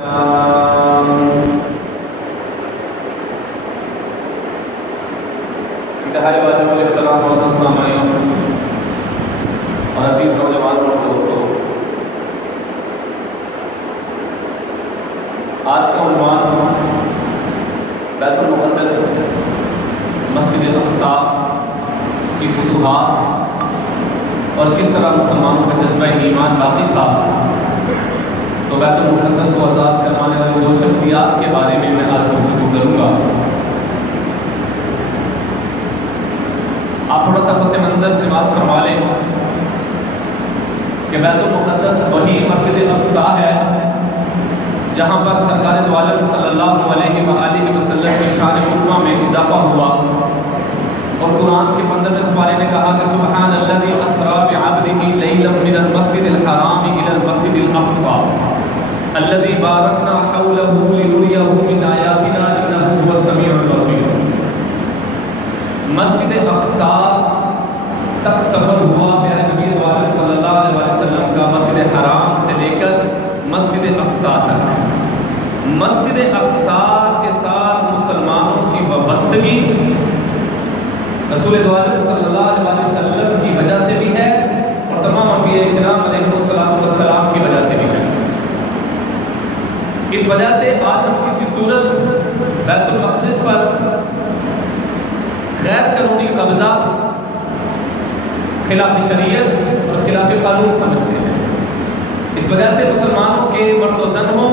انتہائی واجب الاحترام معزز سامعین اور عزیز نوجوان اور دوستوں، آج کا عنوان بیت المقدس مسجد اقصی کی فتوحات اور کس طرح مسلمانوں کا جذبہ ایمان باقی تھا، تو بیت المقدس کو آزاد کروانے والی دو شخصیات کے بارے میں آج گفتگو کروں گا۔ آپ تھوڑا سا پس منظر سماعت فرما لیں کہ بیت المقدس وہی مسجد اقصی ہے جہاں پر سرکار دو عالم صلی اللہ علیہ وآلہ وسلم کی شان عظمیٰ میں اضافہ ہوا، اور قرآن کے 15ویں سپارے نے کہا کہ سبحان الذی اسری بعبدہ لیلا من المسجد الحرام الی المسجد الاقصی الذی بارکنا حولہ لنریہ من آیاتنا انہ هو السمیع البصیر۔ مسجد اقصی تک سفر ہوا میرے نبی دو عالم صلی اللہ علیہ وسلم کا، مسجد حرام سے لے کر مسجد اقصی تک۔ مسجد اقصی کے ساتھ مسلمانوں کی وابستگی رسول دو عالم صلی اللہ علیہ وسلم کی وجہ سے بھی ہے اور تمام انبیاء کرام علیہ السلام کی وجہ سے بھی ہے۔ اس وجہ سے آج ہم کسی صورت بیت المقدس پر غیر قانونی قبضہ خلاف شریعت اور خلاف قانون سمجھتے ہیں۔ اس وجہ سے مسلمانوں کے مرد و زن ہوں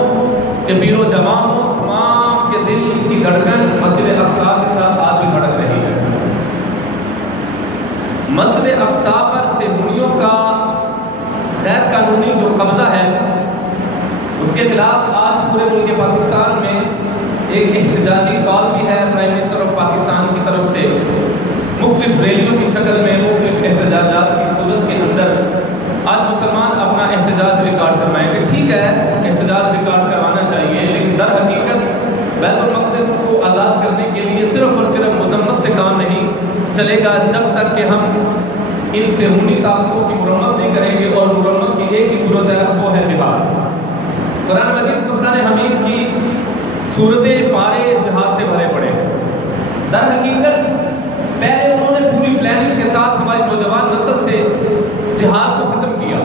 کہ پیر و جوان ہوں، تمام کے دل کی دھڑکن مسجد اقصی کے ساتھ آج بھی دھڑک رہی ہے۔ مسجد اقصی پر صہیونیوں کا غیر قانونی جو قبضہ ہے اس کے خلاف آج پورے ملک پاکستان میں ایک احتجاجی کال بھی ہے پرائم منسٹر آف پاکستان کی طرف سے، مختلف ریلیوں کی شکل میں مختلف احتجاجات کی صورت کے اندر آج مسلمان اپنا احتجاج ریکارڈ کروائیں گے۔ ٹھیک ہے، احتجاج ریکارڈ کروانا چاہیے، لیکن در حقیقت بیت المقدس کو آزاد کرنے کے لیے صرف اور صرف مذمت سے کام نہیں چلے گا جب تک کہ ہم ان صہیونی طاقتوں کی مرمت نہیں کریں گے، اور مرمت کی ایک ہی صورت ہے، وہ ہے جہاد۔ قرآن مجید فرقان حمید کی صورتیں پارے جہاد سے بھرے پڑے ہیں۔ در حقیقت پہلے انہوں نے پوری پلاننگ کے ساتھ ہماری نوجوان نسل سے جہاد کو ختم کیا،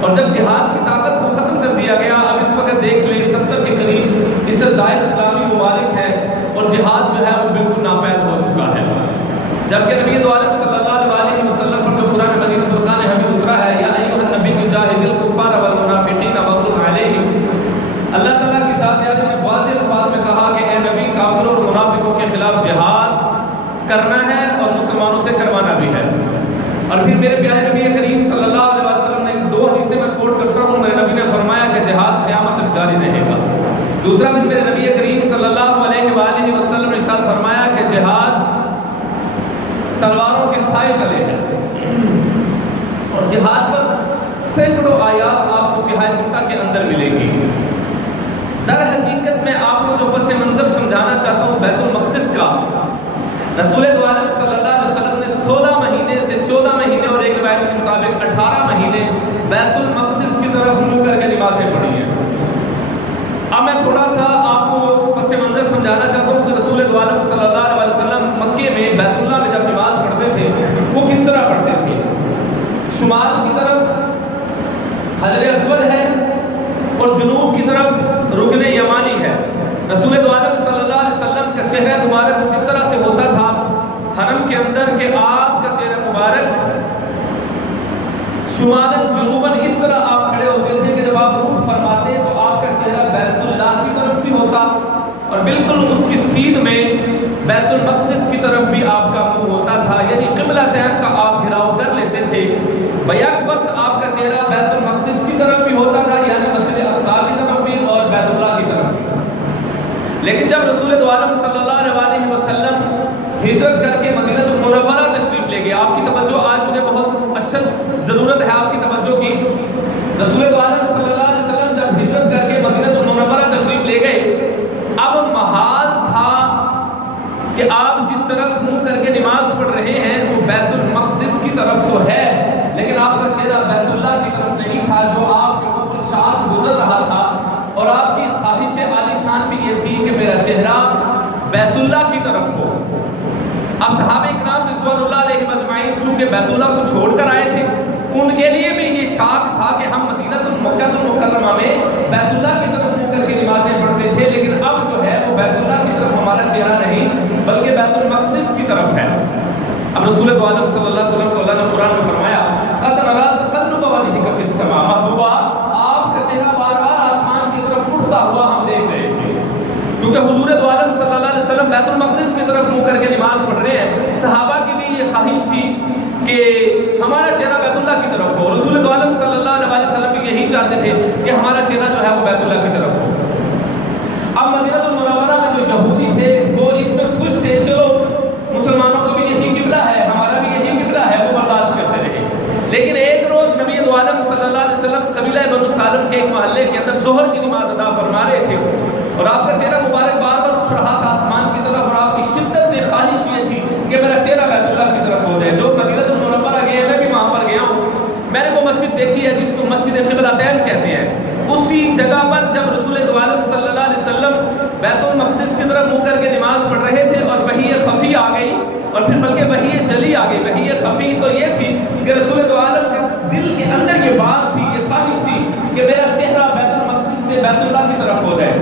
اور جب جہاد کی طاقت کو ختم کر دیا گیا، اب اس وقت دیکھ لیں 70 کے قریب اس سے زائد اسلامی ممالک ہیں اور جہاد جو ہے وہ بالکل ناپید ہو چکا ہے۔ جبکہ نبی دو عالم صلی اللہ علیہ وسلم پر جو قرآن مجید فرقان حمید اترا ہے، یا ایھا النبی جاہد الکفار والمنافقین واغلظ علیہم، اللہ تعالیٰ کی ذات عالی نے واضح الفاظ میں کہا کہ اے نبی، کافروں اور منافقوں کے خلاف جہاد کرنا ہے اور مسلمانوں سے کروانا بھی ہے۔ اور پھر میرے پیارے نبی کریم صلی اللہ علیہ وسلم نے دو حدیثیں میں کوٹ کرتا ہوں، میرے نبی نے فرمایا کہ جہاد قیامت تک جاری رہے گا۔ دوسرا بھی میرے نبی کریم صلی اللہ علیہ وآلہ وسلم نے ارشاد فرمایا کہ جہاد تلواروں کے سائے تلے ہے، اور جہاد پر سینکڑوں آیات آپ کو سیاہ ستہ کے اندر ملے گی۔ در حقیقت میں آپ کو جو پس منظر سمجھانا چاہتا ہوں بیت المقدس کا، رسول دو عالم صلی اللہ علیہ وسلم نے 16 مہینے سے 14 مہینے اور ایک روایت کے مطابق 18 مہینے بیت المقدس کی طرف منہ کر کے نمازیں پڑھی ہیں۔ اب میں تھوڑا سا آپ کو پس منظر سمجھانا چاہتا ہوں کہ رسول دو عالم صلی اللہ علیہ وسلم مکے میں بیت اللہ میں جب نماز پڑھتے تھے وہ کس طرح پڑھتے تھے۔ شمال کی طرف حجر اسود ہے اور جنوب کی طرف رکن یمانی ہے۔ رسول دو عالم صلی اللہ علیہ وسلم کا چہرہ مبارک کچھ اس طرح سے ہوتا تھا حرم کے اندر کہ آپ کا چہرہ مبارک شمالاً جنوباً اس طرح آپ کھڑے ہوتے تھے کہ جب آپ رخ فرماتے تو آپ کا چہرہ بیت اللہ کی طرف بھی ہوتا اور بالکل اس کی سیدھ میں بیت المقدس کی طرف بھی آپ کا منہ ہوتا تھا، یعنی قبلتین کا آپ گھراؤ کر لیتے تھے۔ بیک وقت آپ کا چہرہ بیت المقدس کی طرف بھی ہوتا تھا، یعنی مسجد اقصی کی طرف بھی اور بیت اللہ کی طرف بھی۔ لیکن جب رسول دو عالم صلی اللہ علیہ وسلم ہجرت کر کے مدینہ المنورہ تشریف لے گئے، آپ کی توجہ آج مجھے بہت اشد ضرورت ہے آپ کی توجہ کی۔ رسول دو عالم صلی اللہ علیہ وسلم جب ہجرت کر کے مدینہ المنورہ تشریف لے گئے، اب محال تھا کہ آپ جس طرف منہ کر کے نماز پڑھ رہے ہیں وہ بیت المقدس کی طرف تو ہے، لیکن آپ کا چہرہ بیت اللہ کی طرف نہیں تھا، جو آپ کے اوپر شاد گزر رہا تھا اور آپ کی شان بھی یہ تھی کہ میرا چہرہ بیت اللہ کی طرف ہو۔ اب صحابہ اکرام رضوان اللہ علیہ مجمعین چونکہ بیت اللہ کو چھوڑ کر آئے تھے، ان کے لیے بھی یہ شاک تھا کہ ہم مدینہ المکرمہ میں بیت اللہ کی طرف ہو کر کے نمازیں پڑھتے تھے، لیکن اب جو ہے وہ بیت اللہ کی طرف ہمارا چہرہ نہیں بلکہ بیت المقدس کی طرف ہے۔ اب رسول دو عالم صلی اللہ علیہ وسلم کو اللہ نے قرآن میں فرمایا قد نرى تقلب وجهك في السماء، محبوبہ آپ کا چہرہ بار بار آسمان کی طرف اٹھتا ہوا ہم دیکھ رہے تھے، کیونکہ حضور دو عالم صلی اللہ علیہ وسلم بیت المقدس کی طرف منہ کر کے نماز پڑھ رہے ہیں۔ صحابہ کی بھی یہ خواہش تھی کہ ہمارا چہرہ بیت اللہ کی طرف ہو، رسول دو عالم صلی اللہ علیہ وسلم بھی یہی چاہتے تھے کہ ہمارا چہرہ جو ہے وہ بیت اللہ کی طرف ہو۔ اب مدینہ المنورہ میں جو یہودی تھے وہ اس میں خوش تھے، چلو مسلمانوں کو بھی یہی قبلہ ہے، ہمارا بھی یہی قبلہ ہے، وہ برداشت کرتے رہے۔ لیکن ایک روز نبی دو عالم صلی اللہ علیہ وسلم قبیلہ بنو سالم کے ایک محلے کے اندر ظہر کی نماز ادا فرما رہے تھے، اور آپ کا چہرہ مبارک بار بار اٹھ رہا تھا آسمان کی طرف، اور آپ کی شدت خواہش یہ تھی کہ میرا چہرہ بیت اللہ کی طرف ہو جائے۔ جو مدینہ المنورہ گئے ہیں، میں بھی وہاں پر گیا ہوں، میں نے وہ مسجد دیکھی ہے جس کو مسجد قبلتین کہتے ہیں۔ اسی جگہ پر جب رسول دو عالم صلی اللہ علیہ وسلم بیت المقدس کی طرف منہ کر کے نماز پڑھ رہے تھے اور وحی خفی آ گئی، اور پھر بلکہ وحی جلی آ گئی۔ وحی خفی تو یہ تھی کہ رسول دو عالم کے دل کے اندر یہ بات تھی، یہ خواہش تھی کہ میرا چہرہ بیت المقدس سے بیت اللہ کی طرف ہو جائے۔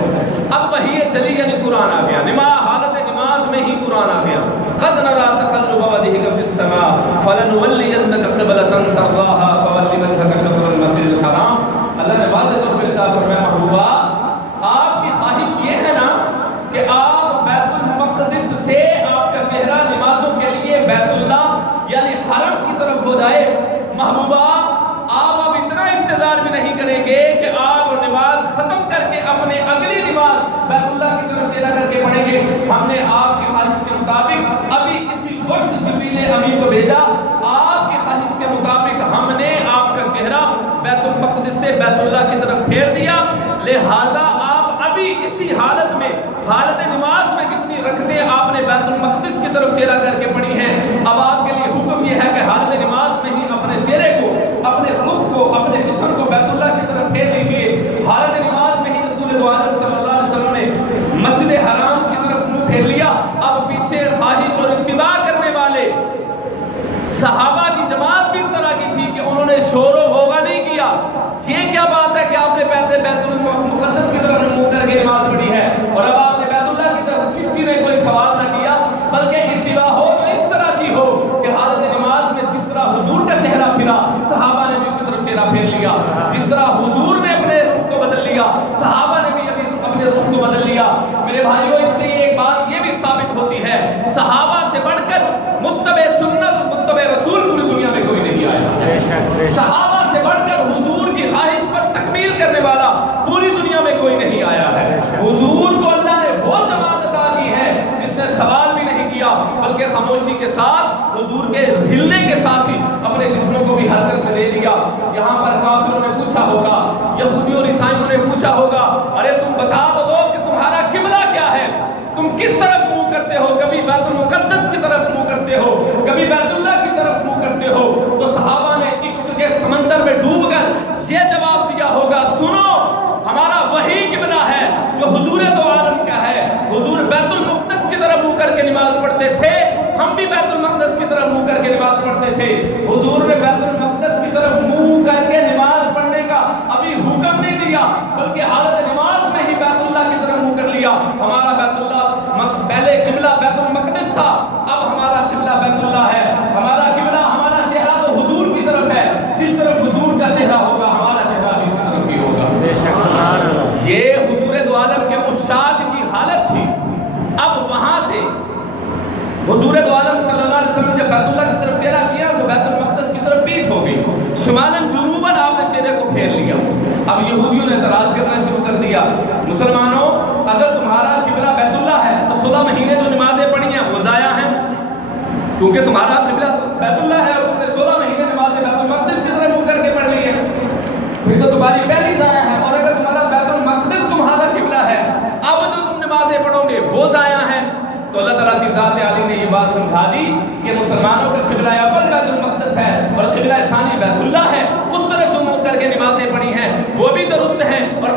اب وحی جلی یعنی قرآن آ گیا، حالت نماز میں ہی قرآن آ گیا۔ قد نرى تقلب وجهك في السماء فلنولينك قبلة ترضاها فول وجهك شطر المسجد الحرام۔ اللہ نے واضح طور پر ارشاد فرمایا محبوبہ آپ کی خواہش یہ ہے نا کہ آپ بیت المقدس سے آپ کا چہرہ نمازوں کے لیے بیت اللہ یعنی حرم کی طرف ہو جائے۔ محبوبہ آپ اب اتنا انتظار بھی نہیں کریں گے کہ آپ نماز ختم کر کے اپنے اگلی نماز بیت اللہ کی طرف چہرہ کر کے پڑھیں گے۔ ہم نے آپ کی خواہش کے مطابق ابھی اسی وقت جبریل امین کو بھیجا، آپ کی خواہش کے مطابق ہم نے آپ کا چہرہ بیت المقدس سے بیت اللہ کی طرف پھیر دیا، لہٰذا آپ ابھی اسی حالت میں حالت نماز میں کتنی رکعتیں آپ نے بیت المقدس کی طرف چہرہ کر کے پڑھی ہیں، اب آپ کے لیے حکم یہ ہے کہ حالت نماز میں ہی اپنے چہرے کو، اپنے رخ کو، اپنے جسم کو بیت اللہ کی طرف پھیر دیجئے۔ حالت نماز میں ہی رسول دو عالم صلی اللہ علیہ وسلم نے مسجد حرام کی طرف منہ پھیر لیا۔ اب پیچھے خواہش اور اتباع کرنے والے صحابہ کی جماعت بھی اس طرح کی تھی کہ انہوں نے شور و غوغا نہیں کیا، یہ کیا بات ہے کہ آپ نے بیت المقدس کی طرف منہ کر کے نماز پڑھی ہے اور اب آپ نے بیت اللہ کی طرف کسی نے کوئی سوال نہ کیا، بلکہ اتباع ہو تو اس طرح کی ہو کہ حالت نماز میں جس طرح حضور کا چہرہ پھرا صحابہ نے بھی اسی طرف چہرہ پھیر لیا، جس طرح حضور نے اپنے رخ کو بدل لیا صحابہ نے بھی اپنے رخ کو بدل لیا۔ میرے بھائیوں اس سے ایک بات یہ بھی ثابت ہوتی ہے صحابہ سے بڑھ کر متبع سنت متبع رسول پوری دنیا میں کوئی نہیں آیا، صحابہ سے بڑھ کر حضور کی خواہش پر تکمیل کرنے والا پوری دنیا میں کوئی نہیں آیا ہے۔ حضور کو اللہ نے وہ جماعت عطا کی ہے جس نے سوال بھی نہیں کیا بلکہ خاموشی کے ساتھ حضور کے ہلنے کے ساتھ ہی اپنے جسموں کو بھی حرکت میں دے دیا۔ یہاں پر کافروں نے پوچھا ہوگا، یہودیوں اور عیسائیوں نے پوچھا ہوگا، ارے تم بتا تو دو کہ تمہارا قبلہ کیا ہے، تم کس طرف منہ کرتے ہو، کبھی بیت المقدس کی طرف منہ کرتے ہو کبھی بیت اللہ کی طرف منہ کرتے ہو؟ تو صحابہ نے عشق کے سمندر میں ڈوب کر یہ جواب دیا ہوگا، سنو ہمارا وہی قبلہ ہے جو حضور دو عالم کا ہے۔ حضور بیت المقدس کی طرف منہ کر کے نماز پڑھتے تھے، ہم بھی بیت المقدس کی طرف منہ کر کے نماز پڑھتے تھے۔ حضور نے بیت المقدس کی طرف منہ کر کے نماز پڑھنے کا ابھی حکم نہیں دیا بلکہ حالت نماز میں ہی بیت اللہ کی طرف منہ کر لیا۔ ہمارا بیت اللہ پہلے قبلہ بیت المقدس تھا، اب ہمارا قبلہ بیت اللہ ہے۔ ہمارا قبلہ ہمارا چہرہ تو حضور کی طرف ہے، جس طرف حضور کا چہرہ ہوگا ہمارا چہرہ بھی اسی طرف ہی ہوگا۔ یہ حضور دو عالم کے عشاق کی حالت تھی۔ اب وہاں سے حضور دو عالم صلی اللہ علیہ وسلم جب بیت اللہ کی طرف چہرہ کیا تو بیت المقدس کی طرف پیٹھ ہو گئی، شمالاً جنوباً آپ نے چہرے کو پھیر لیا۔ اب یہودیوں نے اعتراض کرنا شروع کر دیا، مسلمانوں اگر تمہارا قبلہ بیت اللہ ہے تو 16 مہینے جو نمازیں پڑھی ہیں وہ ضائع ہیں، کیونکہ تمہارا قبلہ بیت اللہ ہے اور تم نے 16 مہینے نمازیں بیت المقدس کی طرف منہ کر کے پڑھ لی ہیں، پھر تو تمہاری پہلی ضائع ہے۔ اور اگر تمہارا بیت المقدس تمہارا قبلہ ہے، اب جو تم نمازیں پڑھو گے وہ ضائع ہیں۔ تو اللہ تعالیٰ کی ذات عالی نے یہ بات سمجھا دی کہ مسلمانوں کا قبلہ اول بیت المقدس ہے اور قبلہ ثانی بیت اللہ ہے، اس طرف جو منہ کر کے نمازیں پڑھی ہیں وہ بھی درست ہیں، اور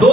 2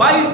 22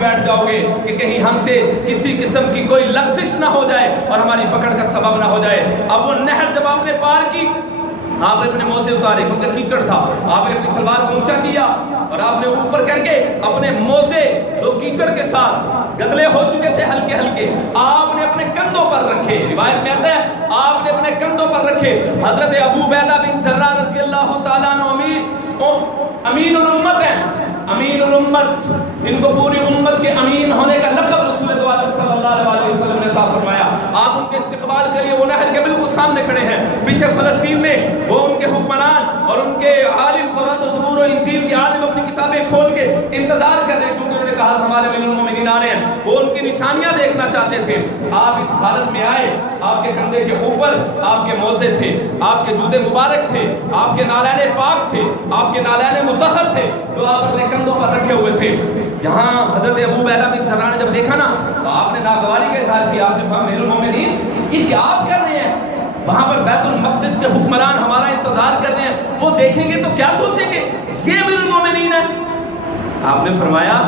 بیٹھ جاؤ گے کہ کہیں ہم سے کسی قسم کی کوئی لغزش نہ ہو جائے اور ہماری پکڑ کا سبب نہ ہو جائے۔ اب وہ نہر جب آپ نے پار کی، آپ نے اپنے موزے اتارے کیونکہ کیچڑ تھا، آپ نے اپنی سلوار کو اونچا کیا اور آپ نے اوپر کر کے اپنے موزے جو کیچڑ کے ساتھ گدلے ہو چکے تھے ہلکے ہلکے، آپ نے اپنے کندھوں پر رکھے۔ روایت میں آتا ہے آپ نے اپنے کندھوں پر رکھے۔ حضرت ابو عبیدہ بن جراح رضی اللہ تعالیٰ عنہ امین الامت ہیں، امین الامت، جن کو پوری امت کے امین ہونے کا لقب رسول اللہ صلی اللہ علیہ وسلم نے عطا فرمایا۔ آپ ان کے استقبال کے لیے وہ نہر کے بالکل سامنے کھڑے ہیں، پیچھے فلسطین میں وہ ان کے حکمران اور ان کے عالم تورات و زبور و انجیل کے عالم اپنی کتابیں کھول کے انتظار کر رہے ہیں کیونکہ انہوں نے کہا ہمارے امیر المومنین آ رہے ہیں، وہ ان کی نشانیاں دیکھنا چاہتے تھے۔ آپ اس حالت میں آئے، آپ کے کندھے کے اوپر آپ کے موزے تھے، آپ کے جوتے مبارک تھے، آپ کے نالین پاک تھے، آپ کے نالین مطہر تھے جو آپ اپنے کندھوں پر رکھے ہوئے تھے۔ یہاں حضرت ابو عبیدہ بن جراح نے جب دیکھا نا تو آپ نے ناگواری کا اظہار کیا، آپ نے فرمایا امیر المومنین یہ کیا آپ کر رہے ہیں؟ وہاں پر بیت المقدس کے حکمران ہمارا انتظار کر رہے ہیں، وہ دیکھیں گے تو کیا سوچیں گے یہ امیر المومنین ہے؟ آپ نے فرمایا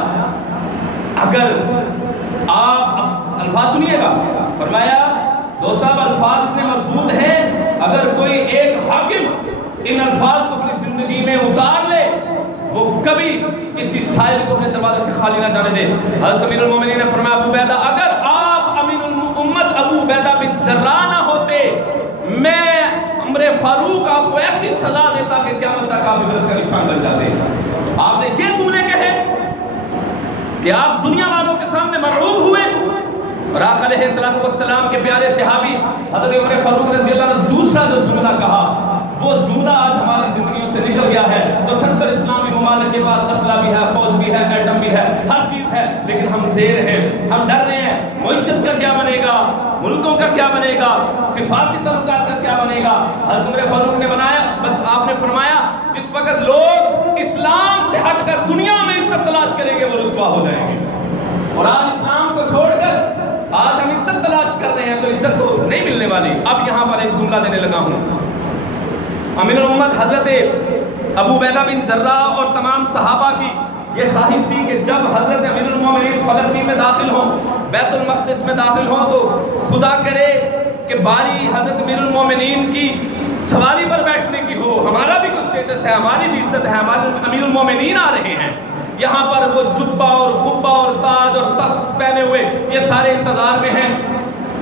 اگر آپ الفاظ سنیے گا، فرمایا دو صاحب الفاظ اتنے مضبوط ہیں، اگر کوئی ایک حاکم ان الفاظ کو اپنی زندگی میں اتار لے وہ کبھی کسی سائل کو اپنے دروازے سے خالی نہ جانے دے۔ حضرت امیر المومنین نے فرمایا ابو عبیدہ اگر آپ امین الامت ابو عبیدہ بن جراح نہ ہوتے میں عمر فاروق آپ کو ایسی سزا دیتا کہ قیامت تک آپ عبرت کا نشان بن جاتے۔ آپ نے یہ جملے کہے کہ آپ دنیا والوں کے سامنے مرعوب ہوئے اور آقا علیہ السلام کے پیارے صحابی حضرت عمر فاروق رضی اللہ عنہ دوسرا جو جملہ کہا وہ جملہ آج ہماری زندگیوں سے نکل گیا ہے۔ تو 70 اسلامی ممالک کے پاس اسلحہ بھی ہے، فوج بھی ہے، ایٹم بھی ہے، ہر چیز ہے، لیکن ہم زیر ہیں، ہم ڈر رہے ہیں معیشت کا کیا بنے گا، ملکوں کا کیا بنے گا، سفارتی تعلقات کا کیا بنے گا۔ حضرت عمر فاروق نے بنایا، آپ نے فرمایا جس وقت لوگ اسلام سے ہٹ کر دنیا میں عزت تلاش کریں گے وہ رسوا ہو جائیں گے، اور آج اسلام کو چھوڑ کر آج ہم عزت تلاش کر رہے ہیں تو عزت تو نہیں ملنے والی۔ اب یہاں پر ایک جملہ دینے لگا ہوں۔ امین الامت حضرت ابو عبیدہ بن جراح اور تمام صحابہ کی یہ خواہش تھی کہ جب حضرت امیر المومنین فلسطین میں داخل ہوں، بیت المقدس میں داخل ہوں تو خدا کرے کہ باری حضرت امیر المومنین کی سواری پر بیٹھنے کی ہو، ہمارا بھی کچھ سٹیٹس ہے، ہماری بھی عزت ہے، ہمارے امیر المومنین آ رہے ہیں، یہاں پر وہ جبہ اور قبہ اور تاج اور تخت پہنے ہوئے یہ سارے انتظار میں ہیں،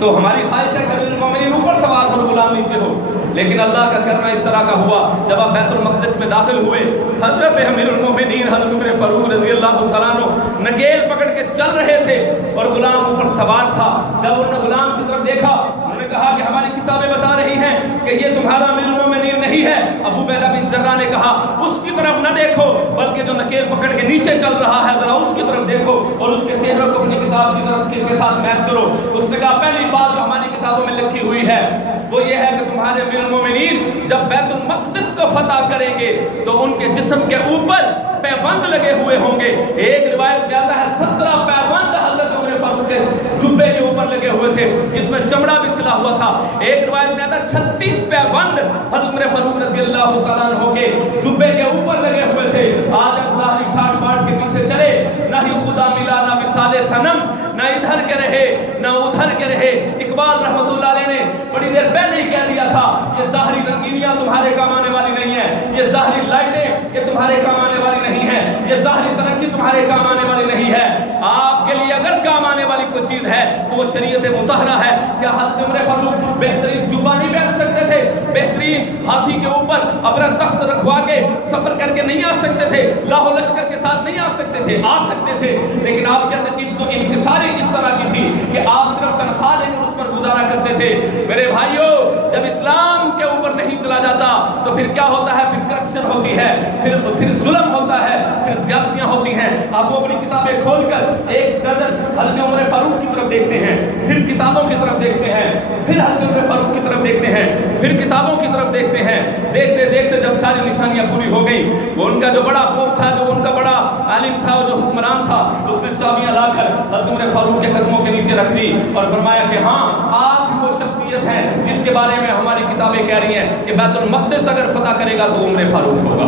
تو ہماری خواہش ہے کہ امیر المومنین اوپر سوار ہو، غلام نیچے ہو، لیکن اللہ کا کرنا اس طرح کا ہوا جب آپ بیت المقدس میں داخل ہوئے حضرت امیر المومنین حضرت عمر فاروق رضی اللہ تعالیٰ عنہ نکیل پکڑ کے چل رہے تھے اور غلام اوپر سوار تھا۔ جب انہوں نے غلام کی طرف دیکھا انہوں نے کہا کہ ہماری کتابیں بتا رہی ہیں کہ یہ تمہارا امیر المومنین نہیں ہے۔ ابو عبیدہ بن جراح نے کہا اس کی طرف نہ دیکھو بلکہ جو نکیل پکڑ کے نیچے چل رہا ہے ذرا اس کی طرف دیکھو اور اس کے چہرے کو اپنی کتاب کی طرف کے ساتھ میچ کرو۔ اس نے کہا پہلی بات جو ہماری کتابوں میں لکھی ہوئی ہے وہ یہ ہے کہ تمہارے امیر المومنین جب بیت المقدس کو فتح کریں گے تو ان کے جسم کے اوپر پیوند لگے ہوئے ہوں گے۔ ایک روایت میں آتا ہے 17 پیوند حضرت عمر فاروق کے جبے کے اوپر لگے ہوئے تھے جس میں چمڑا بھی سلا ہوا تھا۔ ایک روایت میں آتا ہے 36 پیوند حضرت عمر فاروق رضی اللہ تعالیٰ عنہ کے جبے کے اوپر لگے ہوئے تھے۔ آج ہم ظاہری ٹھاٹ باٹ کے پیچھے چلے، نہ ہی خدا ملا نہ وصال صنم، نہ ادھر کے رہے نہ ادھر کے رہے۔ اقبال رحمۃ اللہ علیہ نے بڑی دیر پہلے ہی کہہ دیا تھا یہ ظاہری رنگینیاں تمہارے کام آنے والی نہیں ہیں، یہ ظاہری لائٹیں یہ تمہارے کام آنے والی نہیں ہے، یہ ظاہری ترقی تمہارے کام آنے والی نہیں ہے۔ آپ کے لیے اگر کام آنے والی کوئی چیز ہے تو وہ شریعت مطہرہ ہے۔ کیا حضرت عمر فاروق بہترین جبہ نہیں پہن سکتے تھے، بہترین ہاتھی کے اوپر اپنا تخت رکھوا کے سفر کر کے نہیں آ سکتے تھے، لاہ و لشکر کے ساتھ نہیں آ سکتے تھے؟ آ سکتے تھے، لیکن آپ کے اندر عزت و انکساری اس طرح کی تھی کہ آپ صرف تنخواہ لے کر اس پر گزارا کرتے تھے۔ میرے بھائیوں جب اسلام کے اوپر نہیں چلا جاتا تو پھر کیا ہوتا ہے؟ پھر کرپشن ہوتی ہے، پھر ظلم ہوتا ہے، پھر زیادتیاں ہوتی ہیں۔ آپ وہ اپنی کتابیں کھول کر ایک نظر حضرت عمر فاروق کی طرف دیکھتے ہیں، پھر کتابوں کی طرف دیکھتے ہیں، پھر حضرت عمر فاروق کی طرف دیکھتے ہیں، پھر کتابوں کی طرف دیکھتے ہیں۔ دیکھتے دیکھتے جب ساری نشانیاں پوری ہو گئی، وہ ان کا جو بڑا پوپ تھا، جو ان کا بڑا عالم تھا، جو حکمران تھا، اس نے چابیاں لا کر حضرت عمر فاروق کے قدموں کے نیچے رکھ دی اور فرمایا کہ ہاں آپ وہ شخصیت ہیں جس کے بارے میں ہماری کتابیں کہہ رہی ہیں کہ بیت المقدس اگر فتح کرے گا تو عمر فاروق ہوگا۔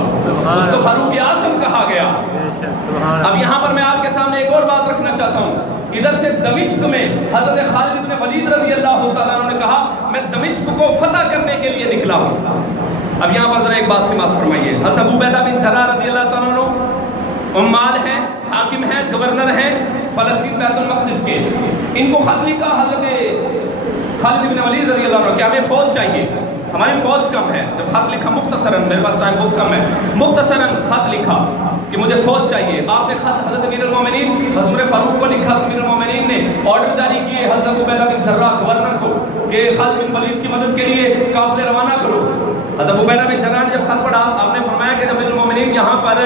اس کو فاروق اعظم کہا گیا۔ اب یہاں پر میں آپ کے سامنے ایک اور بات رکھنا چاہتا ہوں۔ چاہتا ہوں، ادھر سے دمشق میں حضرت خالد بن ولید رضی اللہ تعالیٰ عنہ نے کہا میں دمشق کو فتح کرنے کے لیے نکلا ہوں۔ اب یہاں پر ذرا ایک بات سماعت فرمائیے، حضرت ابو عبیدہ بن جراح رضی اللہ تعالیٰ عنہ عمال ہیں، حاکم ہیں، گورنر ہیں فلسطین بیت المقدس کے، ان کو خط لکھا حضرت خالد بن ولید رضی اللہ عنہ کہ ہمیں فوج چاہیے، ہماری فوج کم ہے۔ جب خط لکھا مختصراً، میرے پاس ٹائم بہت کم ہے، مختصراً خط لکھا کہ مجھے فوج چاہیے۔ آپ نے خط حضرت امیر المومنین حضرت فاروق کو لکھا، امیر المومنین نے آرڈر جاری کیے حضرت ابو عبیدہ بن جراح گورنر کو کہ خالد بن ولید کی مدد کے لیے قافلے روانہ کرو۔ حضرت ابو عبیدہ بن جراح نے جب خط پڑھا، آپ نے فرمایا کہ امیر المومنین یہاں پر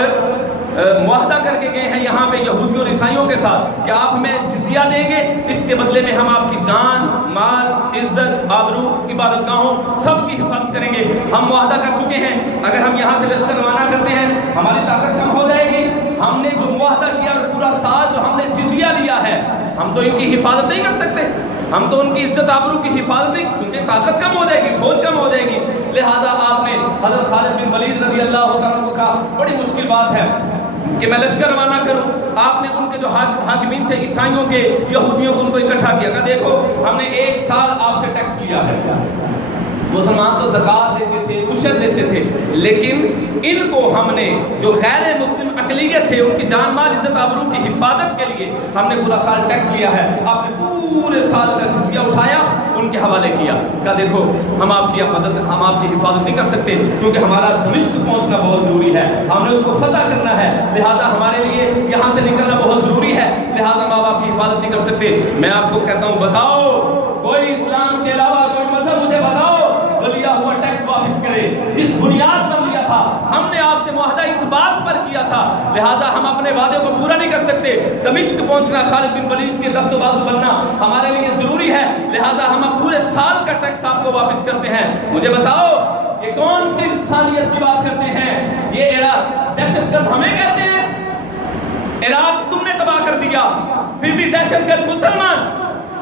معاہدہ کر کے گئے ہیں یہاں پہ یہودیوں اور عیسائیوں کے ساتھ کہ آپ ہمیں جزیہ دیں گے، اس کے بدلے میں ہم آپ کی جان، مال، عزت، آبرو، عبادت گاہوں سب کی حفاظت کریں گے۔ ہم معاہدہ کر چکے ہیں، اگر ہم یہاں سے لشکر روانہ کرتے ہیں ہماری طاقت کم ہو جائے گی۔ ہم نے جو معاہدہ کیا اور پورا سال جو ہم نے جزیہ لیا ہے، ہم تو ان کی حفاظت نہیں کر سکتے، ہم تو ان کی عزت آبرو کی حفاظت نہیں، چونکہ طاقت کم ہو جائے گی، فوج کم ہو جائے گی۔ لہذا آپ نے حضرت خالد بن ولید رضی اللہ عنہ کو کہا بڑی مشکل بات ہے کہ میں لشکر روانہ کروں۔ آپ نے ان کے جو حاکمین تھے عیسائیوں کے، یہودیوں کو ان کو اکٹھا کیا کہ دیکھو ہم نے 1 سال آپ سے ٹیکس لیا ہے، مسلمان تو زکوٰۃ دیتے تھے، عشر دیتے تھے، لیکن ان کو ہم نے جو غیر مسلم اقلیت تھے ان کی جان مال عزت آبرو کی حفاظت کے لیے ہم نے پورا سال ٹیکس لیا ہے، آپ نے پورے سال کا جزیہ اٹھایا ان کے حوالے کیا، کہا دیکھو ہم آپ کی مدد، ہم آپ کی حفاظت نہیں کر سکتے کیونکہ ہمارا دمشق پہنچنا بہت ضروری ہے، ہم نے اس کو فتح کرنا ہے، لہذا ہمارے لیے یہاں سے نکلنا بہت ضروری ہے، لہذا ہم آپ کی حفاظت نہیں کر سکتے۔ میں آپ کو کہتا ہوں بتاؤ کوئی اسلام کے علاوہ کوئی مذہب مجھے بتاؤ جو لیا ہوا ٹیکس واپس کرے، جس بنیاد پر لیا تھا، ہم نے آپ سے معاہدہ اس بات پر کیا تھا، لہٰذا ہم اپنے وعدے کو پورا نہیں کر سکتے۔ دمشق پہنچنا، خالد بن ولید کے دست و بازو بننا ہمارے لیے ضروری ہے، لہٰذا ہم اب پورے سال کا ٹیکس آپ کو واپس کرتے ہیں۔ مجھے بتاؤ یہ کون سی انسانیت کی بات کرتے ہیں؟ یہ عراق دہشت گرد ہمیں کہتے ہیں؟ عراق تم نے تباہ کر دیا، پھر بھی دہشت گرد مسلمان،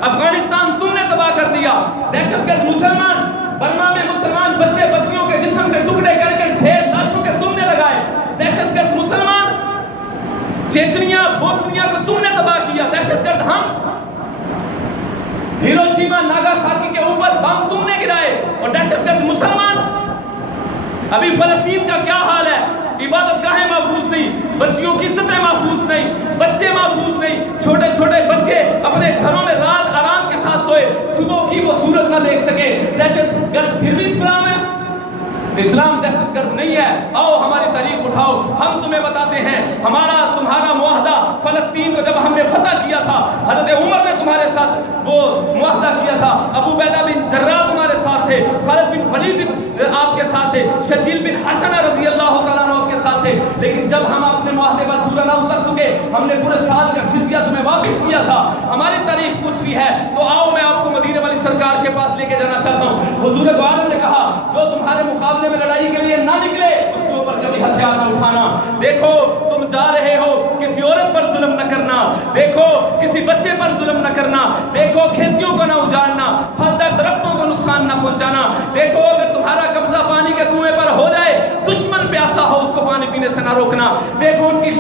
افغانستان تم نے تباہ کر دیا، دہشت گرد مسلمان، برما میں مسلمان بچے بچیوں کے جسم کے ٹکڑے کر کے ڈھیر لاشوں کے تم نے لگائے، دہشت گرد مسلمان، چیچنیا بوسنیا کو تم نے تباہ کیا، دہشت گرد ہم، ہیروشیما ناگاساکی کے اوپر بم تم نے گرائے اور دہشت گرد مسلمان۔ ابھی فلسطین کا کیا حال ہے؟ عبادت گاہیں محفوظ نہیں، بچیوں کی عزتیں محفوظ نہیں، بچے محفوظ نہیں، چھوٹے چھوٹے بچے اپنے گھروں میں رات آرام کے ساتھ سوئے، صبح کی وہ سورج نہ دیکھ سکے۔ دہشت گرد پھر بھی اسلام ہے؟ اسلام دہشت گرد نہیں ہے۔ آؤ ہماری تاریخ اٹھاؤ، ہم تمہیں بتاتے ہیں ہمارا تمہارا معاہدہ فلسطین کو جب ہم نے فتح کیا تھا، حضرت عمر نے تمہارے ساتھ وہ معاہدہ کیا تھا، ابو عبیدہ بن جراح تمہارے ساتھ تھے، خالد بن ولید آپ کے ساتھ تھے، شجیل بن حسن رضی اللہ تعالیٰ عنہ آپ کے ساتھ تھے، لیکن جب ہم اپنے معاہدے پر پورا نہ اتر سکے، ہم نے پورے سال کا جزیہ تمہیں واپس کیا تھا، ہماری تاریخ پوچھ رہی ہے، تو آؤ میں آپ کو مدینے والی سرکار کے پاس لے کے جانا چاہتا ہوں۔ حضور دو عالم نے کہا جو تمہارے مقابلے میں لڑائی کے لیے نہ نکلے اس کے اوپر کبھی ہتھیار نہ اٹھانا۔ دیکھو تم جا رہے ہو، کسی عورت پر ظلم نہ کرنا، دیکھو کسی بچے پر ظلم نہ کرنا، دیکھو کھیتیوں کو نہ اجاڑنا، پھلدار درختوں کو نقصان نہ پہنچانا، دیکھو اگر تمہارا قبضہ پانی کے کنویں پر ہو جائے، دشمن پیاسا ہو اس کو پانی پینے سے نہ روکنا، دیکھو ان کی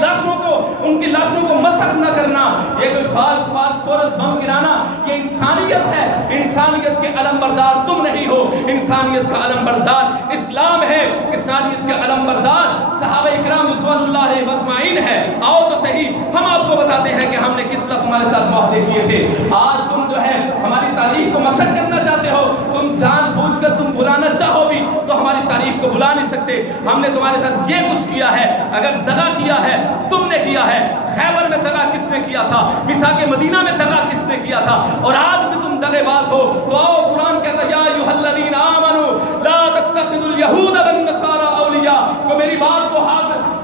لاشوں کو مسخ نہ کرنا، یہ کوئی فاسفورس بم گرانا یہ انسانیت ہے، انسانیت کے علم بردار تم نہیں ہو، انسانیت کا علم بردار اسلام ہے، انسانیت کا علم بردار صحابہ اکرام رضوان اللہ علیہ اجمعین ہے۔ آؤ تو صحیح ہم آپ کو بتاتے ہیں کہ ہم نے کس طرح تمہارے ساتھ معاہدے کیے تھے۔ آج تم جو ہے ہماری تاریخ کو مسخ کرنا چاہتے ہو، تم جان بوجھ کر تم بلانا چاہو بھی تو ہماری تاریخ کو بلا نہیں سکتے۔ ہم نے تمہارے ساتھ یہ کچھ کیا ہے، اگر دغا کیا ہے تم نے کیا ہے، خیبر میں دغا کس نے کیا تھا، میثاق مدینہ میں دغا کس نے کیا تھا، اور آج بھی تم دغے باز ہو، تو آؤ قرآن کہتا ہے یا ایھا الذین آمنوا لا تتخذوا اليہود والنصارى اولیاء، وہ میری بات کو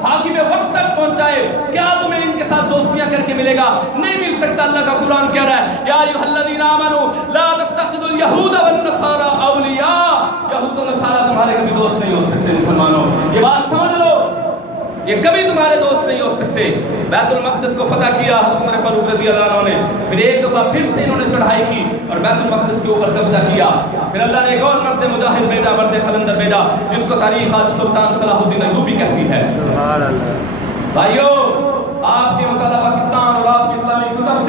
حاکم وقت تک پہنچائے، کیا تمہیں ان کے ساتھ دوستیاں کر کے ملے گا؟ نہیں مل سکتا۔ اللہ کا قرآن کہہ رہا ہے یا ایھا الذین آمنوا لا تتخذوا اليہود والنصارى اولیاء، یہود و نصارہ تمہارے کبھی دوست نہیں ہو سکتے۔ مسلمانوں یہ بات سمجھ لو، یہ کبھی تمہارے دوست نہیں ہو سکتے۔ بیت المقدس کو فتح کیا حضرت عمر فاروق رضی اللہ عنہ نے، پھر ایک دفعہ پھر سے انہوں نے چڑھائی کی اور بیت المقدس کے اوپر قبضہ کیا، پھر اللہ نے ایک اور مرد مجاہد بھیجا، مرد قلندر بھیجا، جس کو تاریخ آج سلطان صلاح الدین ایوبی کہتی ہے۔ بھائیو آپ کے مطالعہ پاکستان اور آپ کی اسلامی کتب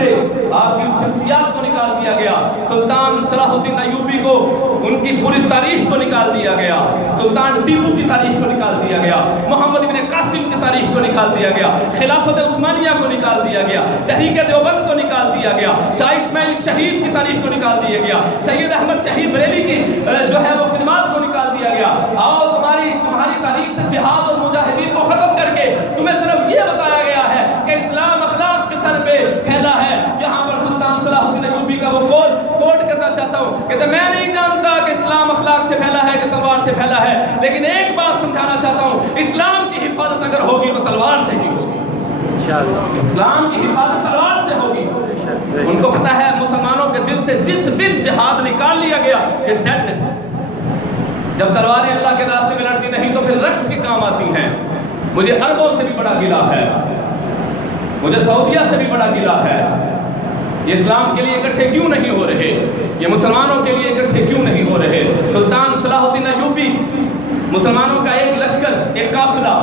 آپ کی شخصیات کو نکال دیا گیا. سلطان صلاح الدین ایوبی کو ان کی پوری تاریخ کو نکال دیا گیا. سلطان ٹیپو کی تاریخ کو نکال دیا گیا. محمد بن قاسم کی تاریخ کو نکال دیا گیا. خلافت عثمانیہ کو نکال دیا گیا. تحریک دیوبند کو نکال دیا گیا. شاہ اسماعیل شہید کی تاریخ کو نکال دیا گیا. سید احمد شہید بریلی کی جو ہے وہ خدمات کو نکال دیا گیا. آؤ تمہاری تاریخ سے جہاد اور مجاہدین کو ختم کر کے تمہیں صرف یہ بتایا گیا ہے کہ اسلام اخلاق کے سر پہ پھیلا ہے. یہاں پر سلطان صلاح الدین ایوبی کا وہ قول کوٹ کرنا چاہتا ہوں کہ میں نہیں جانتا کہ اسلام اخلاق سے پھیلا ہے کہ تلوار سے پھیلا ہے، لیکن ایک بات سمجھانا چاہتا ہوں، اسلام کی حفاظت اگر ہوگی تو تلوار سے ہی ہوگی. اسلام کی حفاظت تلوار سے ہوگی. ان کو پتا ہے مسلمانوں کے دل سے جس دن جہاد نکال لیا گیا کہ ڈیڈ، جب تلواریں اللہ کے راستے میں لڑتی نہیں تو پھر رقص کے کام آتی ہیں. مجھے عربوں سے بھی بڑا گلہ ہے، مجھے سعودیہ سے بھی بڑا گلہ ہے. یہ اسلام کے لیے اکٹھے کیوں نہیں ہو رہے؟ یہ مسلمانوں کے لیے اکٹھے کیوں نہیں ہو رہے؟ سلطان صلاح الدین ایوبی مسلمانوں کا ایک لشکر، ایک قافلہ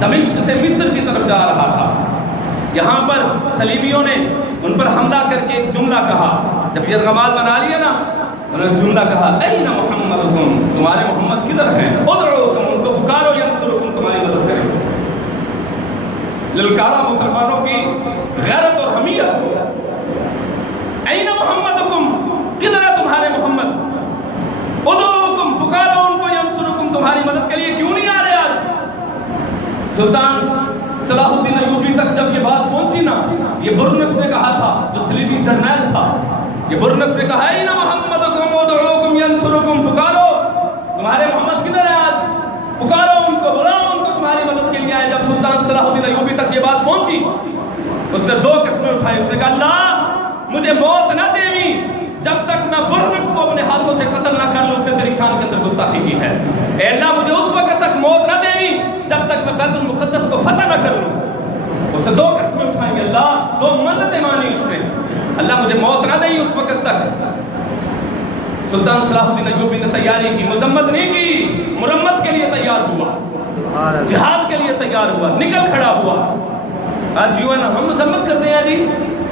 دمشق سے مصر کی طرف جا رہا تھا. یہاں پر صلیبیوں نے ان پر حملہ کر کے ایک جملہ کہا. جب یرغمال بنا لیا نا، انہوں نے جملہ کہا، این محمدکم، تمہارے محمد کدھر ہیں؟ ادعوکم، ان کو پکارو، ینصرکم، تمہاری مدد کریں. للکارا مسلمانوں کی غیرت اور حمیت کو. این محمدکم، کدھر ہے تمہارے محمد؟ ادعوکم، پکارو ان کو، ینصرکم، تمہاری مدد کے لیے کیوں نہیں آ رہے آج؟ سلطان صلاح الدین ایوبی تک جب یہ بات پہنچی نا، یہ برنس نے کہا تھا، جو صلیبی جرنیل تھا، یہ برنس نے کہا، این محمدکم ادعوکم ینصرکم، پکارو، تمہارے محمد کدھر ہے آج؟ پکارو ان کو، بلاؤ ان کو، تمہاری مدد کے لیے آئے. جب سلطان صلاح الدین ایوبی تک یہ بات پہنچی، اس نے دو قسمیں اٹھائی. اس نے کہا، اللہ مجھے موت نہ دیوی جب تک میں برنس کو اپنے ہاتھوں سے قتل نہ کر لوں، اس نے تیری شان کے اندر گستاخی کی ہے. اے اللہ مجھے اس وقت تک موت نہ دیوی جب تک میں بیت المقدس کو فتح نہ کر لوں. اس نے دو قسمیں اٹھائیں گے. اللہ دو منتیں مانی اس نے، اللہ مجھے موت نہ دیں اس وقت تک. سلطان صلاح الدین ایوبی نے تیاری کی، مذمت نہیں کی، مرمت کے لیے تیار ہوا، جہاد کے لیے تیار ہوا، نکل کھڑا ہوا. آج یوں ہے نا، ہم مذمت کرتے ہیں، جی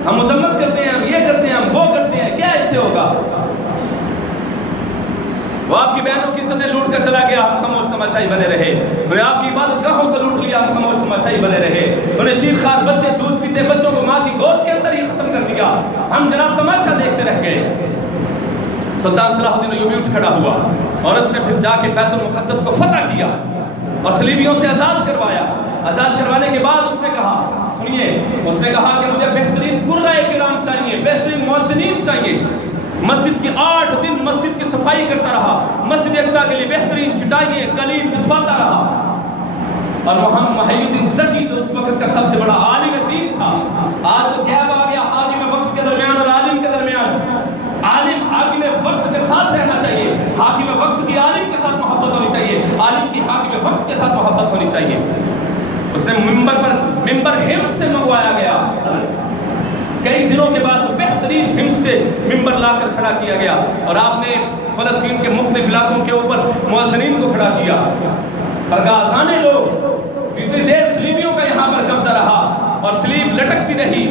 ہم مذمت کرتے ہیں، ہم یہ کرتے ہیں، ہم وہ کرتے ہیں، کیا اس سے ہوگا؟ وہ آپ کی بہنوں کی عزتیں لوٹ کر چلا گیا، ہم خاموش تماشائی بنے رہے. انہیں آپ کی عبادت گاہوں کو لوٹ لیا، ہم خاموش تماشائی بنے رہے. انہیں شیرخوار بچے دودھ پیتے بچوں کو ماں کی گود کے اندر ہی ختم کر دیا، ہم جناب تماشا دیکھتے رہ گئے. سلطان صلاح الدین ایوبی اٹھ کھڑا ہوا اور اس نے پھر جا کے بیت المقدس کو فتح کیا اور صلیبیوں سے آزاد کروایا. آزاد کروانے کے بعد اس نے کہا، سنیے، اس نے کہا کہ مجھے بہترین قرائے کرام چاہیے، بہترین مؤذنین چاہیے. مسجد کی 8 دن مسجد کی صفائی کرتا رہا، مسجد اقصیٰ کے لیے بہترین چٹائیاں قلیم بچھواتا رہا. اور محمد محی الدین زکی جو اس وقت کا سب سے بڑا عالم دین تھا، آج تو گیپ آ گیا حاکم وقت کے درمیان اور عالم کے درمیان. عالم حاکم وقت کے ساتھ رہنا چاہیے، حاکم وقت کی عالم کے ساتھ محبت ہونی چاہیے، عالم کی حاکم وقت کے ساتھ محبت ہونی چاہیے. اس نے ممبر حمص سے منگوایا گیا. کئی دنوں کے بعد بہترین حمص سے ممبر لا کر کھڑا کیا گیا اور آپ نے فلسطین کے مختلف علاقوں کے اوپر مؤذنین کو کھڑا کیا. پرگازانے لوگ، جتنی دیر صلیبیوں کا یہاں پر قبضہ رہا اور صلیب لٹکتی رہی،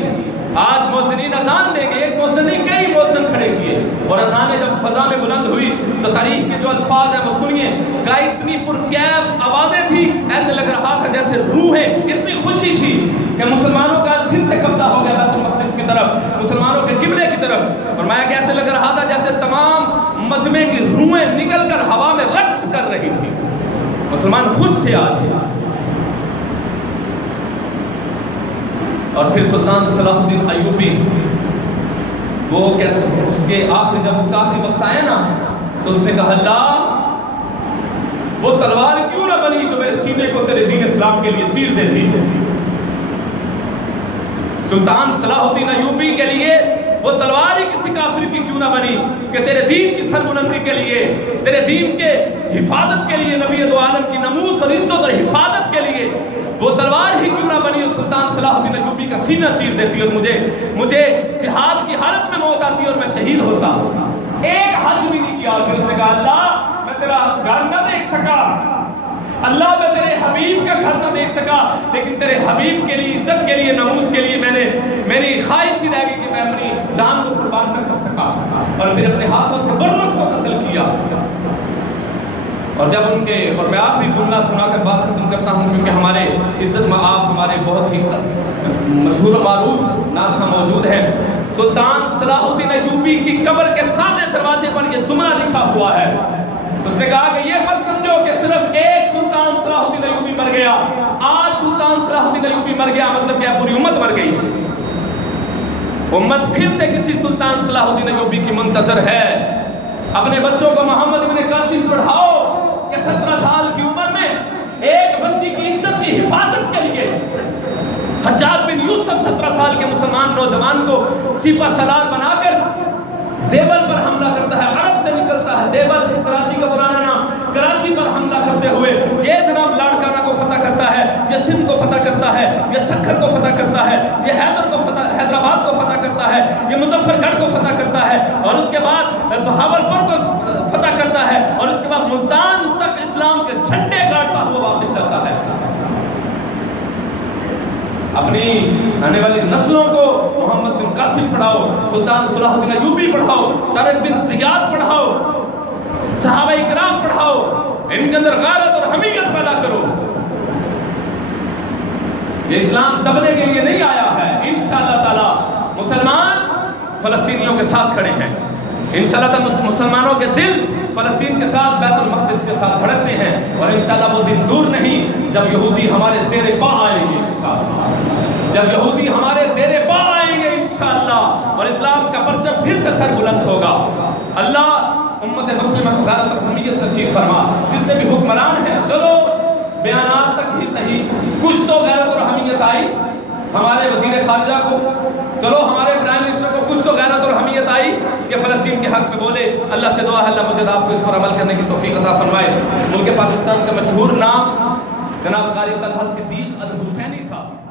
آج مؤذنین اذان دیں گے. ایک مؤذن نہیں، کئی مؤذن کھڑے کیے اور اذانیں جب فضا میں بلند ہوئی تو تاریخ کے جو الفاظ ہیں وہ سنیے. کا اتنی پرکیف آوازیں تھی، ایسے لگ رہا تھا جیسے روحیں، اتنی خوشی تھی کہ مسلمانوں کا پھر سے قبضہ ہو گیا بیت المقدس کی طرف، مسلمانوں کے قبلے کی طرف. اور میں کیسے لگ رہا تھا جیسے تمام مجمع کی روحیں نکل کر ہوا میں رقص کر رہی تھی. مسلمان خوش تھے آج. اور پھر سلطان صلاح الدین ایوبی وہ اس کے آخری، جب اس کا آخری وقت آیا نا تو اس نے کہا، اللہ وہ تلوار کیوں نہ بنی جو میرے سینے کو تیرے دین اسلام کے لیے چیر دیتی. سلطان صلاح الدین ایوبی کے لیے وہ تلوار ہی کسی کافر کی کیوں نہ بنی کہ تیرے دین کی سربلندی کے لیے، تیرے دین کے حفاظت کے لیے، نبی دو عالم کی نموس اور عزت اور حفاظت کے لیے وہ تلوار ہی کیوں نہ بنی اور سلطان صلاح الدین ایوبی کا سینہ چیر دیتی اور مجھے جہاد کی حالت میں موت آتی اور میں شہید ہوتا. ایک حج بھی نہیں کیا. اور پھر اس نے کہا، اللہ میں تیرا گھر نہ دیکھ سکا، اللہ میں تیرے حبیب کا گھر نہ دیکھ سکا، لیکن تیرے حبیب کے لیے، عزت کے لیے، ناموس کے لیے میری خواہش ہی رہ گئی کہ میں اپنی جان کو قربان نہ کر سکا، اور پھر اپنے ہاتھوں سے برنس کو قتل کیا۔ اور جب ان کے، اور میں آخری جملہ سنا کر بات ختم کرتا ہوں، کیونکہ ہمارے عزت میں آپ ہمارے بہت ہی مشہور و معروف ناطق موجود ہے، سلطان صلاح الدین ایوبی کی قبر کے سامنے دروازے پر یہ جملہ لکھا ہوا ہے۔ اس نے کہا کہ یہ مت سمجھو کہ صرف ایک سلطان صلاح الدین ایوبی مر گیا، آج سلطان صلاح الدین ایوبی مر گیا مطلب کیا پوری امت مر گئی، امت پھر سے کسی سلطان صلاح الدین ایوبی کی منتظر ہے۔ اپنے بچوں کو محمد ابن قاسم پڑھاؤ کہ 17 سال کی عمر میں ایک بچی کی عزت کی حفاظت کے لیے حجاج بن یوسف 17 سال کے مسلمان نوجوان کو سپہ سالار بنا کر دیوبند پر حملہ کرتا ہے، عرب سے نکلتا ہے، دیوبند کراچی کا پرانا نام، کراچی پر حملہ کرتے ہوئے یہ جناب لاڑکانہ کو فتح کرتا ہے، یہ سندھ کو فتح کرتا ہے، یہ سکھر کو فتح کرتا ہے، یہ حیدرآباد کو فتح کرتا ہے، یہ مظفر گڑھ کو فتح کرتا ہے، اور اس کے بعد بہاولپور کو فتح کرتا ہے، اور اس کے بعد ملتان تک اسلام کے جھنڈے گاڑتا ہوا واپس جاتا ہے۔ اپنی آنے والی نسلوں کو محمد بن قاسم پڑھاؤ، سلطان صلاح الدین ایوبی پڑھاؤ، طارق بن زیاد پڑھاؤ، صحابہ اکرام پڑھاؤ، ان کے اندر غیرت اور حمیت پیدا کرو۔ یہ اسلام دبنے کے لیے نہیں آیا ہے، انشاءاللہ تعالی مسلمان فلسطینیوں کے ساتھ کھڑے ہیں، انشاءاللہ تعالی مسلمانوں کے دل فلسطین کے ساتھ بیت المقدس کے ساتھ دھڑکتے ہیں، اور انشاءاللہ وہ دن دور نہیں جب یہودی ہمارے زیر پا آئیں گے، جب یہودی ہمارے زیر پا آئیں گے انشاءاللہ، اور اسلام کا پرچم پھر سے سر بلند ہوگا۔ اللہ امت مسلمہ کو غیرت اور حمیت نصیب فرما۔ جتنے بھی حکمران ہیں، چلو بیانات تک ہی صحیح کچھ تو غیرت اور حمیت آئی، ہمارے وزیر خارجہ کو، چلو ہمارے پرائم منسٹر کو کچھ تو غیرت اور حمیت آئی کہ فلسطین کے حق میں بولے۔ اللہ سے دعا ہے اللہ مجھے آپ کو اس پر عمل کرنے کی توفیق عطا فرمائے۔ ملک پاکستان کا مشہور نام جناب قاری طلحہ صدیق الحسینی صاحب،